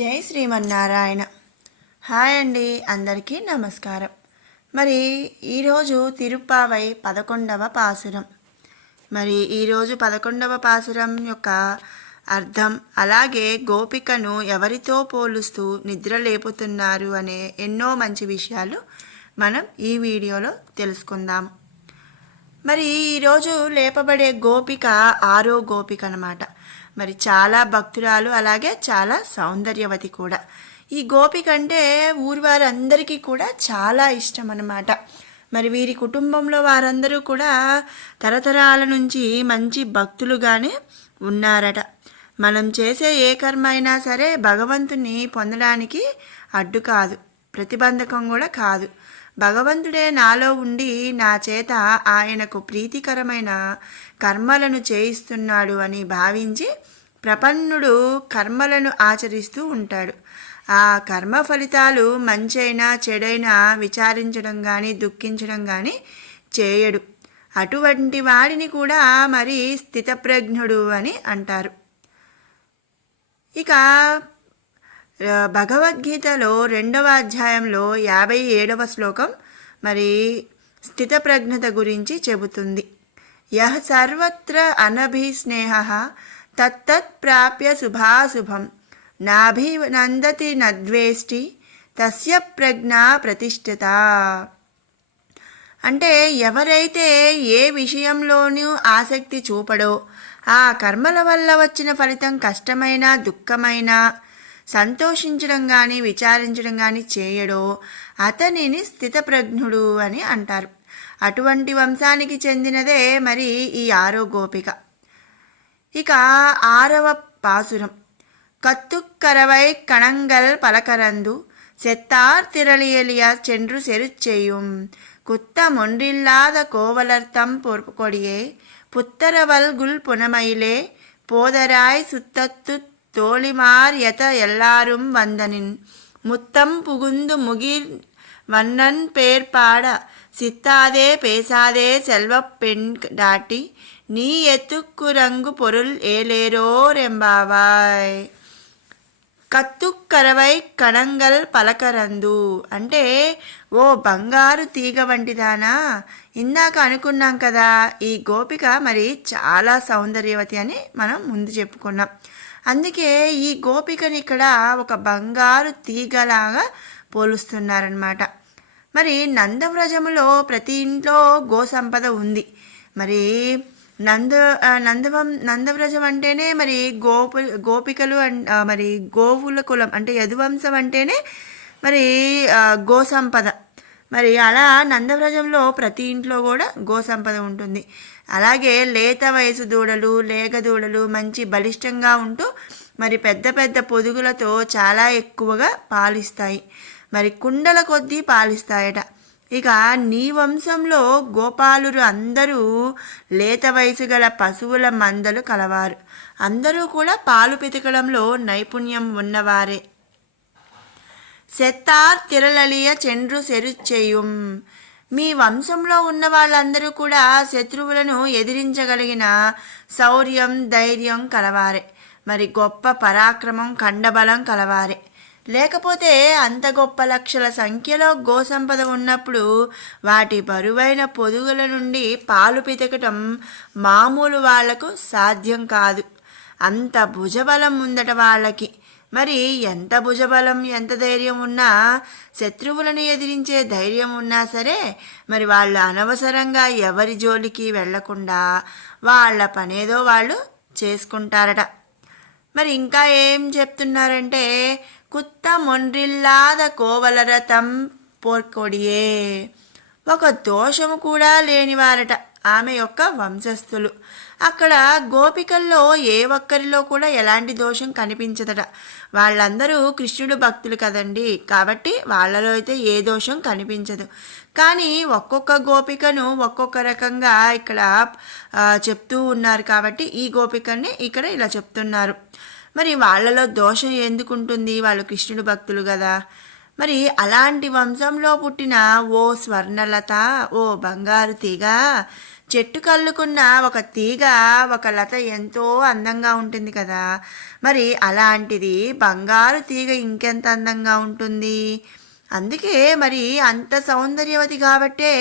జై శ్రీమన్నారాయణ. హాయ్ అండి, అందరికీ నమస్కారం. మరి ఈరోజు తిరుప్పావై 11వ పాసురం. మరి ఈరోజు 11వ పాసురం యొక్క అర్థం, అలాగే గోపికను ఎవరితో పోలుస్తూ నిద్ర లేపుతున్నారు అనే ఎన్నో మంచి విషయాలు మనం ఈ వీడియోలో తెలుసుకుందాము. మరి ఈరోజు లేపబడే గోపిక 6వ గోపిక అన్నమాట. మరి చాలా భక్తురాలు, అలాగే చాలా సౌందర్యవతి కూడా. ఈ గోపిక అంటే ఊరి వారందరికీ కూడా చాలా ఇష్టం అన్నమాట. మరి వీరి కుటుంబంలో వారందరూ కూడా తరతరాల నుంచి మంచి భక్తులుగానే ఉన్నారట. మనం చేసే ఏ కర్మ అయినా సరే భగవంతుని పొందడానికి అడ్డు కాదు, ప్రతిబంధకం కూడా కాదు. భగవంతుడే నాలో ఉండి నా చేత ఆయనకు ప్రీతికరమైన కర్మలను చేయిస్తున్నాడు అని భావించి ప్రపన్నుడు కర్మలను ఆచరిస్తూ ఉంటాడు. ఆ కర్మ ఫలితాలు మంచైనా చెడైనా విచారించడం కానీ దుఃఖించడం కానీ చేయడు. అటువంటి వాడిని కూడా మరి స్థితప్రజ్ఞుడు అని అంటారు. ఇక భగవద్గీతలో 2వ అధ్యాయంలో 57వ శ్లోకం మరి స్థితప్రజ్ఞత గురించి చెబుతుంది. యః సర్వత్ర అనభిస్నేహః తత్తత్ ప్రాప్య శుభాశుభం నాభినందతి నద్వేష్టి తస్య ప్రజ్ఞా ప్రతిష్ఠిత. అంటే ఎవరైతే ఏ విషయంలోనూ ఆసక్తి చూపడో, ఆ కర్మల వల్ల వచ్చిన ఫలితం కష్టమైన దుఃఖమైన సంతోషించడం కానీ విచారించడం కానీ చేయడో అతనిని స్థితప్రజ్ఞుడు అని అంటారు. అటువంటి వంశానికి చెందినదే మరి ఈ 6వ గోపిక. ఇక 6వ పాసురం. కత్తుక్కరవై కణంగల్ పలకరందు செத்தார் திரளியலிய சென்று செருச்செய்யும் குத்தமொன்றில்லாத கோவலர்த்தம் பொற்கொடியே புத்தரவல்குல் புனமயிலே போதராய் சுத்தத்து தோழிமார் எத எல்லாரும் வந்தனின் முத்தம் புகுந்து முகிர் வண்ணன் பேர் பாட சித்தாதே பேசாதே செல்வப் பெண் டாட்டி నీ ఎత్తుక్కురంగు పొరుల్ ఏలేరోరెంబావాయ్. కత్తుక్కరవై కణంగల్ పలకరందు అంటే ఓ బంగారు తీగ వంటిదానా, ఇందాక అనుకున్నాం కదా ఈ గోపిక మరి చాలా సౌందర్యవతి అని మనం ముందు చెప్పుకున్నాం. అందుకే ఈ గోపికని ఇక్కడ ఒక బంగారు తీగలాగా పోలుస్తున్నారనమాట. మరి నందవ్రజములో ప్రతి ఇంట్లో గో సంపద ఉంది. మరి నందవ్రజం అంటేనే మరి గోపికలు మరి గోవుల కులం అంటే యదువంశం అంటేనే మరి గో సంపద. మరి అలా నందవ్రజంలో ప్రతి ఇంట్లో కూడా గో సంపద ఉంటుంది. అలాగే లేత వయసు దూడలు, లేగ దూడలు మంచి బలిష్టంగా ఉంటూ మరి పెద్ద పెద్ద పొదుగులతో చాలా ఎక్కువగా పాలిస్తాయి. మరి కుండల కొద్దీ పాలిస్తాయట. ఇక నీ వంశంలో గోపాలురు అందరూ లేత వయసు గల పశువుల మందలు కలవారు. అందరూ కూడా పాలు పితకడంలో నైపుణ్యం ఉన్నవారే. సెత్తార్ తిరలలియ చెండ్రు సెరుచెయ్యుం. మీ వంశంలో ఉన్న వాళ్ళందరూ కూడా శత్రువులను ఎదిరించగలిగిన శౌర్యం ధైర్యం కలవారే. మరి గొప్ప పరాక్రమం కండబలం కలవారే. లేకపోతే అంత గొప్ప లక్షల సంఖ్యలో గోసంపద ఉన్నప్పుడు వాటి బరువైన పొదుగుల నుండి పాలు పితకటం మామూలు వాళ్లకు సాధ్యం కాదు. అంత భుజబలం ఉందట వాళ్ళకి. మరి ఎంత భుజబలం ఎంత ధైర్యం ఉన్నా, శత్రువులను ఎదిరించే ధైర్యం ఉన్నా సరే మరి వాళ్ళు అనవసరంగా ఎవరి జోలికి వెళ్లకుండా వాళ్ళ పనేదో వాళ్ళు చేసుకుంటారట. మరి ఇంకా ఏం చెప్తున్నారంటే కుత్తమొండ్రిల్లాద కోవలరతం పోర్కొడియే. ఒక దోషము కూడా లేనివారట ఆమె యొక్క వంశస్థులు. అక్కడ గోపికల్లో ఏ ఒక్కరిలో కూడా ఎలాంటి దోషం కనిపించదట. వాళ్ళందరూ కృష్ణుడు భక్తులు కదండి, కాబట్టి వాళ్ళలో అయితే ఏ దోషం కనిపించదు. కానీ ఒక్కొక్క గోపికను ఒక్కొక్క రకంగా ఇక్కడ చెప్తూ ఉన్నారు కాబట్టి ఈ గోపికని ఇక్కడ ఇలా చెప్తున్నారు. మరి వాళ్ళలో దోషం ఎందుకుంటుంది, వాళ్ళు కృష్ణుడు భక్తులు కదా. మరి అలాంటి వంశంలో పుట్టిన ఓ స్వర్ణలత, ఓ బంగారు తీగ, చెట్టు కల్లుకున్న ఒక తీగ, ఒక లత ఎంతో అందంగా ఉంటుంది కదా. మరి అలాంటిది బంగారు తీగ ఇంకెంత అందంగా ఉంటుంది. అందుకే మరి అంత సౌందర్యవతి కాబట్టే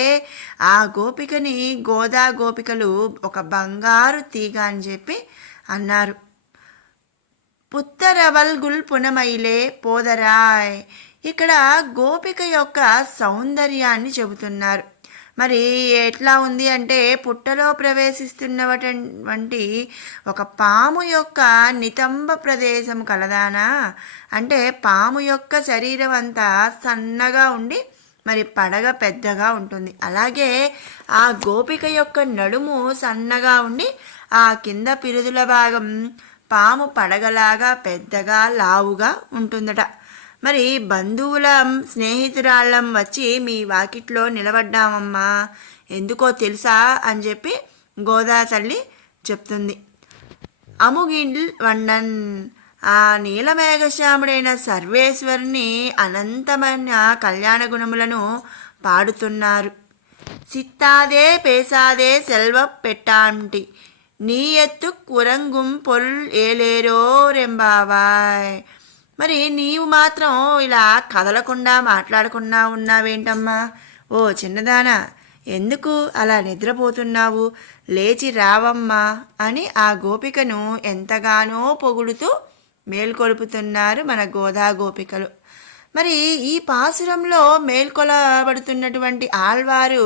ఆ గోపికని గోదా గోపికలు ఒక బంగారు తీగ అని చెప్పి అన్నారు. పుత్తరవల్గుల్ పునమైలే పోదరాయ్. ఇక్కడ గోపిక యొక్క సౌందర్యాన్ని చెబుతున్నారు. మరి ఎట్లా ఉంది అంటే పుట్టలో ప్రవేశిస్తున్నటువంటి ఒక పాము యొక్క నితంబ ప్రదేశం కలదానా. అంటే పాము యొక్క శరీరం అంతా సన్నగా ఉండి మరి పడగ పెద్దగా ఉంటుంది. అలాగే ఆ గోపిక యొక్క నడుము సన్నగా ఉండి ఆ కింద పిరుదుల భాగం పాము పడగలాగా పెద్దగా లావుగా ఉంటుందట. మరి బంధువులం స్నేహితురాళ్ళం వచ్చి మీ వాకిట్లో నిలబడ్డామమ్మా, ఎందుకో తెలుసా అని చెప్పి గోదా తల్లి చెప్తుంది. అముగిల్ వన్నన్, ఆ నీలమేఘశ్యాముడైన సర్వేశ్వరుని అనంతమైన కళ్యాణ గుణములను పాడుతున్నారు. సిత్తాదే పేసాదే సెల్వ పెట్టాంటి నీ ఎత్తు కురంగుం పొల్ ఏలేరో రెంబావాయ్. మరి నీవు మాత్రం ఇలా కదలకుండా మాట్లాడకుండా ఉన్నావేంటమ్మా? ఓ చిన్నదానా, ఎందుకు అలా నిద్రపోతున్నావు? లేచి రావమ్మా అని ఆ గోపికను ఎంతగానో పొగుడుతూ మేల్కొలుపుతున్నారు మన గోదా గోపికలు. మరి ఈ పాసురంలో మేల్కొలబడుతున్నటువంటి ఆళ్వారు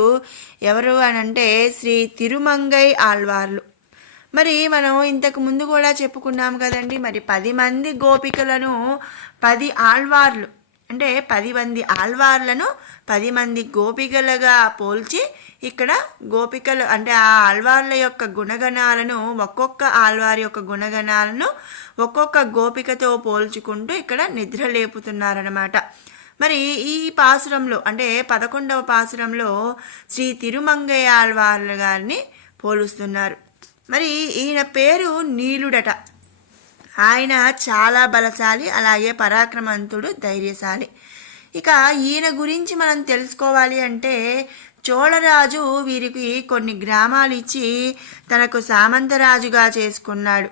ఎవరు అనంటే శ్రీ తిరుమంగై ఆళ్వార్లు. మరి మనం ఇంతకు ముందు కూడా చెప్పుకున్నాం కదండి. మరి 10 మంది గోపికలను 10 ఆళ్వార్లు అంటే 10 మంది ఆళ్వార్లను 10 మంది గోపికలుగా పోల్చి ఇక్కడ గోపికలు అంటే ఆ ఆళ్వార్ల యొక్క గుణగణాలను, ఒక్కొక్క ఆళ్వారి యొక్క గుణగణాలను ఒక్కొక్క గోపికతో పోల్చుకుంటూ ఇక్కడ నిద్ర లేపుతున్నారనమాట. మరి ఈ పాసురంలో అంటే 11వ పాసురంలో శ్రీ తిరుమంగయ్య ఆళ్వార్ల గారిని పోలుస్తున్నారు. మరి ఈయన పేరు నీలుడట. ఆయన చాలా బలశాలి, అలాగే పరాక్రమంతుడు, ధైర్యశాలి. ఇక ఈయన గురించి మనం తెలుసుకోవాలి అంటే చోళరాజు వీరికి కొన్ని గ్రామాలు ఇచ్చి తనకు సామంతరాజుగా చేసుకున్నాడు.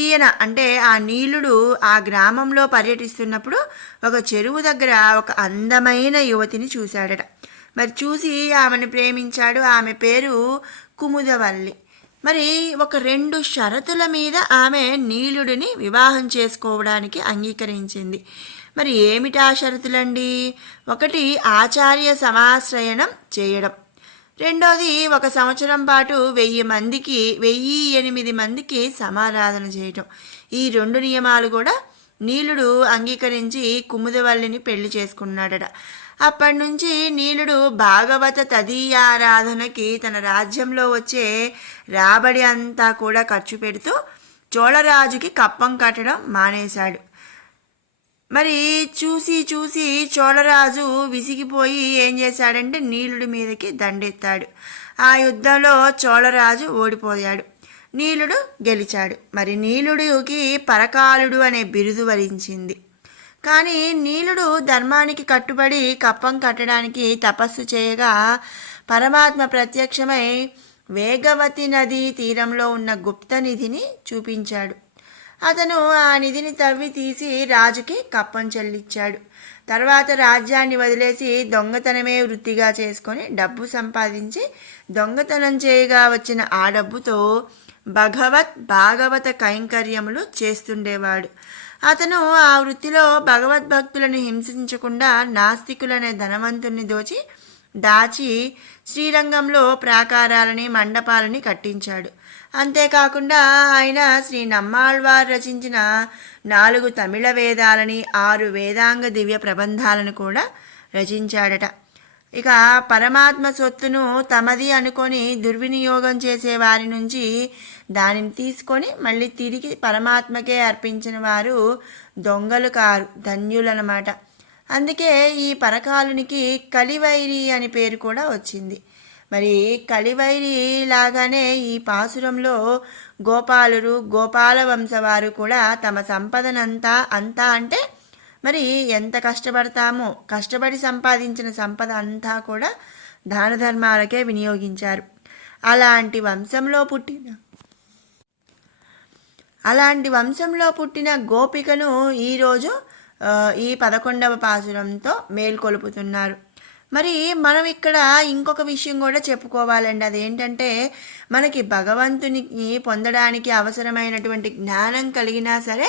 ఈయన అంటే ఆ నీలుడు ఆ గ్రామంలో పర్యటిస్తున్నప్పుడు ఒక చెరువు దగ్గర ఒక అందమైన యువతిని చూశాడట. మరి చూసి ఆమెను ప్రేమించాడు. ఆమె పేరు కుముదవల్లి. మరి ఒక 2 షరతుల మీద ఆమె నీలుడిని వివాహం చేసుకోవడానికి అంగీకరించింది. మరి ఏమిటా షరతులండి? ఒకటి, ఆచార్య సమాశ్రయణం చేయడం. రెండోది, 1 సంవత్సరం పాటు 1008 మందికి సమారాధన చేయటం. ఈ 2 నియమాలు కూడా నీలుడు అంగీకరించి కుముదవల్లిని పెళ్లి చేసుకున్నాడట. అప్పటి నుంచి నీలుడు భాగవత తదీయారాధనకి తన రాజ్యంలో వచ్చే రాబడి అంతా కూడా ఖర్చు పెడుతూ చోళరాజుకి కప్పం కట్టడం మానేశాడు. మరి చూసి చూసి చోళరాజు విసిగిపోయి ఏం చేశాడంటే నీలుడి మీదకి దండెత్తాడు. ఆ యుద్ధంలో చోళరాజు ఓడిపోయాడు, నీలుడు గెలిచాడు. మరి నీలుడికి పరకాలుడు అనే బిరుదు వరించింది. కానీ నీలుడు ధర్మానికి కట్టుబడి కప్పం కట్టడానికి తపస్సు చేయగా పరమాత్మ ప్రత్యక్షమై వేగవతి నదీ తీరంలో ఉన్న గుప్త నిధిని చూపించాడు. అతను ఆ నిధిని తవ్వి తీసి రాజుకి కప్పం చెల్లించాడు. తర్వాత రాజ్యాన్ని వదిలేసి దొంగతనమే వృత్తిగా చేసుకొని డబ్బు సంపాదించి దొంగతనం చేయగా వచ్చిన ఆ డబ్బుతో భాగవత కైంకర్యములు చేస్తుండేవాడు. అతను ఆ వృత్తిలో భగవద్భక్తులను హింసించకుండా నాస్తికులనే ధనవంతుని దాచి శ్రీరంగంలో ప్రాకారాలని, మండపాలని కట్టించాడు. అంతేకాకుండా ఆయన శ్రీ నమ్మాళ్వార్ రచించిన 4 తమిళ వేదాలని, 6 వేదాంగ దివ్య ప్రబంధాలను కూడా రచించాడట. ఇక పరమాత్మ సొత్తును తమది అనుకొని దుర్వినియోగం చేసే వారి నుంచి దానిని తీసుకొని మళ్ళీ తిరిగి పరమాత్మకే అర్పించిన వారు దొంగలు కారు, ధన్యులన్నమాట. అందుకే ఈ పరకాలునికి కలివైరి అని పేరు కూడా వచ్చింది. మరి కలివైరి లాగానే ఈ పాసురంలో గోపాలురు, గోపాల వంశవారు కూడా తమ సంపదనంతా అంటే మరి ఎంత కష్టపడతామో కష్టపడి సంపాదించిన సంపద అంతా కూడా దాన ధర్మాలకే వినియోగించారు. అలాంటి వంశంలో పుట్టిన గోపికను ఈరోజు ఈ 11వ పాసురంతో మేల్కొలుపుతున్నారు. మరి మనం ఇక్కడ ఇంకొక విషయం కూడా చెప్పుకోవాలండి. అదేంటంటే మనకి భగవంతునికి పొందడానికి అవసరమైనటువంటి జ్ఞానం కలిగినా సరే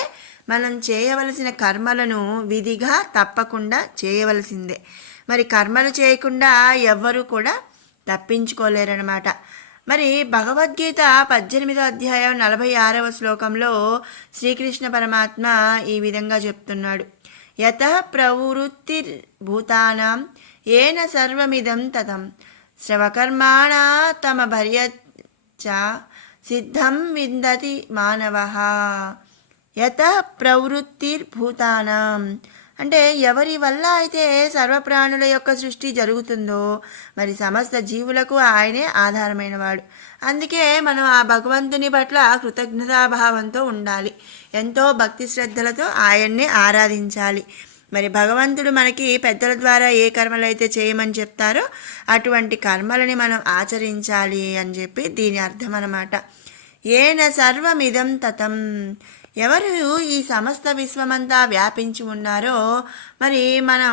మనం చేయవలసిన కర్మలను విధిగా తప్పకుండా చేయవలసిందే. మరి కర్మలు చేయకుండా ఎవ్వరూ కూడా తప్పించుకోలేరన్నమాట. మరి భగవద్గీత 18వ అధ్యాయం 46వ శ్లోకంలో శ్రీకృష్ణ పరమాత్మ ఈ విధంగా చెప్తున్నాడు. యతః ప్రవృత్తిర్భూతానాం ఏన సర్వమిదం తతం శ్రవకర్మాణా తమ భర్యచ్చ సిద్ధం విందతి మానవః. యతః ప్రవృత్తిర్భూతానాం అంటే ఎవరి వల్ల అయితే సర్వప్రాణుల యొక్క సృష్టి జరుగుతుందో మరి సమస్త జీవులకు ఆయనే ఆధారమైనవాడు. అందుకే మనం ఆ భగవంతుని పట్ల కృతజ్ఞతాభావంతో ఉండాలి. ఎంతో భక్తి శ్రద్ధలతో ఆయన్నే ఆరాధించాలి. మరి భగవంతుడు మనకి పెద్దల ద్వారా ఏ కర్మలు అయితే చేయమని చెప్తారో అటువంటి కర్మలని మనం ఆచరించాలి అని చెప్పి దీని అర్థం అన్నమాట. ఏన సర్వమిదం తతం ఎవరు ఈ సమస్త విశ్వమంతా వ్యాపించి ఉన్నారో మరి మనం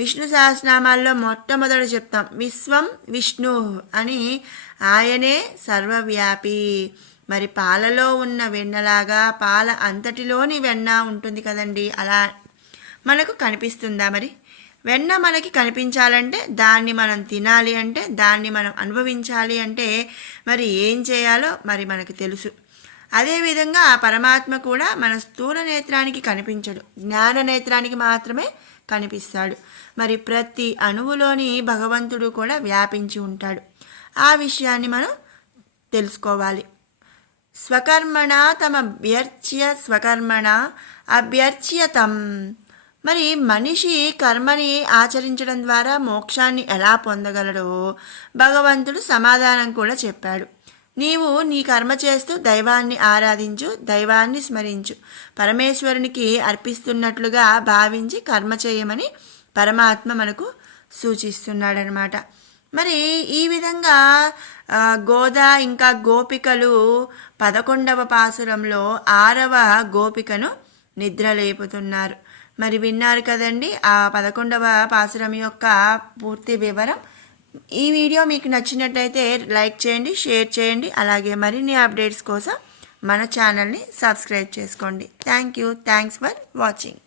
విష్ణు సహస్రనామాల్లో మొట్టమొదట చెప్తాం విశ్వం విష్ణు అని. ఆయనే సర్వవ్యాపి. మరి పాలలో ఉన్న వెన్నలాగా పాల అంతటిలోని వెన్న ఉంటుంది కదండి, అలా మనకు కనిపిస్తుందా? మరి వెన్న మనకి కనిపించాలంటే దాన్ని మనం తినాలి అంటే దాన్ని మనం అనుభవించాలి అంటే మరి ఏం చేయాలో మరి మనకు తెలుసు. అదేవిధంగా ఆ పరమాత్మ కూడా మన స్థూల నేత్రానికి కనిపించడు, జ్ఞాన నేత్రానికి మాత్రమే కనిపిస్తాడు. మరి ప్రతి అణువులోని భగవంతుడు కూడా వ్యాపించి ఉంటాడు. ఆ విషయాన్ని మనం తెలుసుకోవాలి. స్వకర్మణ తమభ్యర్చ్య స్వకర్మణ అభ్యర్చ్యతం. మరి మనిషి కర్మని ఆచరించడం ద్వారా మోక్షాన్ని ఎలా పొందగలడో భగవంతుడు సమాధానం కూడా చెప్పాడు. నీవు నీ కర్మ చేస్తూ దైవాన్ని ఆరాధించు, దైవాన్ని స్మరించు, పరమేశ్వరునికి అర్పిస్తున్నట్లుగా భావించి కర్మ చేయమని పరమాత్మ మనకు సూచిస్తున్నాడనమాట. మరి ఈ విధంగా గోదా ఇంకా గోపికలు 11వ పాసురంలో 6వ గోపికను నిద్రలేపుతున్నారు. మరి విన్నారు కదండి ఆ 11వ పాసురం యొక్క పూర్తి వివరం. ఈ వీడియో మీకు నచ్చినట్టయితే లైక్ చేయండి, షేర్ చేయండి. అలాగే మరిన్ని అప్డేట్స్ కోసం మన ఛానల్ని సబ్స్క్రైబ్ చేసుకోండి. Thanks for watching.